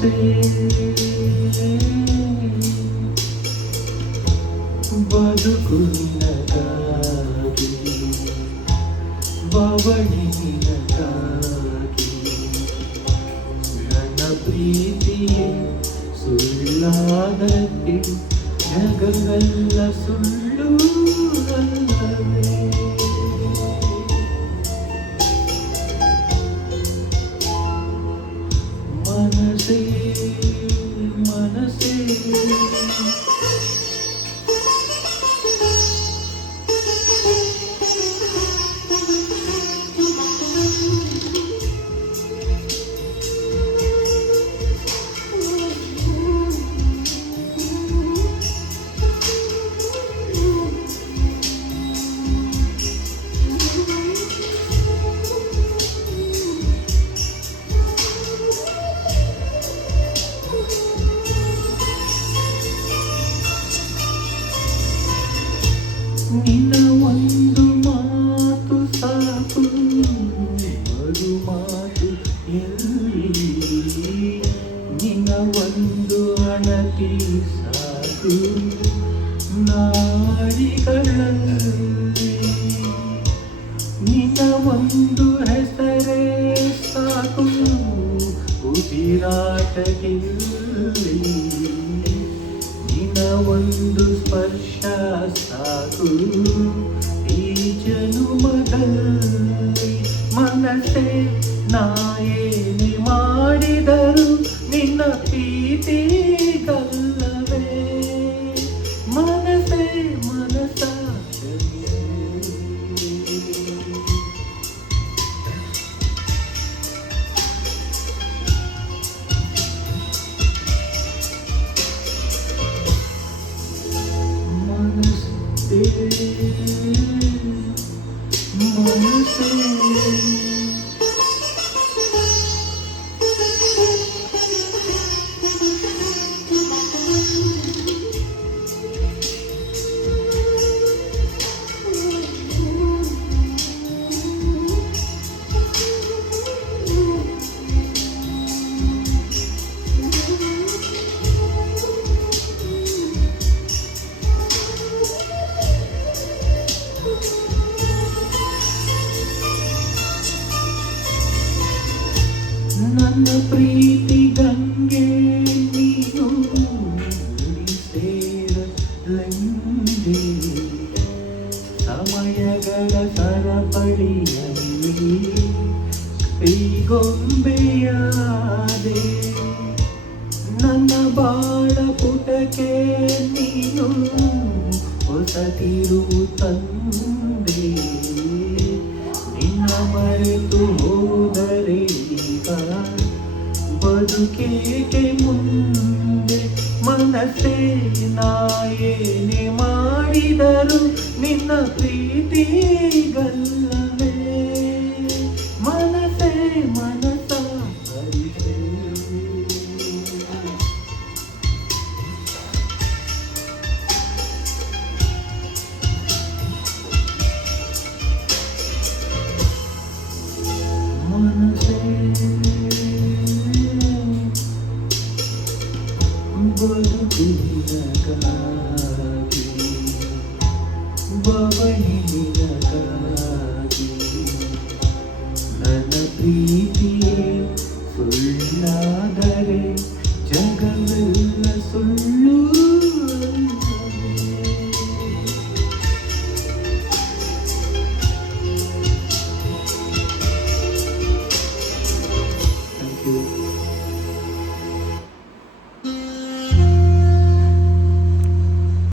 ಮನಸೇ ಬದುಕು ನಿನಗಾಗಿ ಬವಣೆ ನಿನಗಾಗಿ ನನ್ನ ಪ್ರೀತಿಯೇ ಸುಳ್ಳಾದದ್ದೇ ಜಗವೆಲ್ಲ ಸುಳ್ಳು ಅಲ್ಲವೇ ಮನಸೇ ಮನಸೇ ನಿನ್ನ ಒಂದು ಮಾತು ಸಾಕು ಮರು ಮಾತು ಎಲ್ಲಿ ನಿನ್ನ ಒಂದು ಅಣತಿ ಸಾಕು ನಾಡಿಗಳಲ್ಲಿ ನಿನ್ನ ಒಂದು ಹೆಸರೇ ಸಾಕು ಉಸಿರಾಟಕ್ಕಿಲ್ಲಿ ನಿನ್ನ ಒಂದು ಸ್ಪರ್ಶ ಸಾಕು ಈ ಜನುಮದಲ್ಲಿ ಮನಸ್ಸೇ ನಾ ಏನೇ ಮಾಡಿದರು ನಿನ್ನ ಪ್ರೀತಿಗಲ್ಲವೇ ಮನಸ್ಸೇ ಮನಸ ಮನಸೇ ನನ್ನ ಪ್ರೀತಿ ಗಂಗೆ ನೀನು ಸೇರಲೆಂದೇ ಸಮಯಗಳ ಸರಪಳಿಯಲ್ಲಿ ಕೈಗೊಂಬೆಯಾದೆ ನನ್ನ ಬಾಳ ಪುಟಕ್ಕೆ ನೀನು ಹೊಸ ತಿರುವು ತಂದೆ ನಿನ್ನ ಮರೆತು ಹೋದರೆ ಬದುಕೇಕೆ ಮುಂದೆ ಮನಸ್ಸೇ ನಾ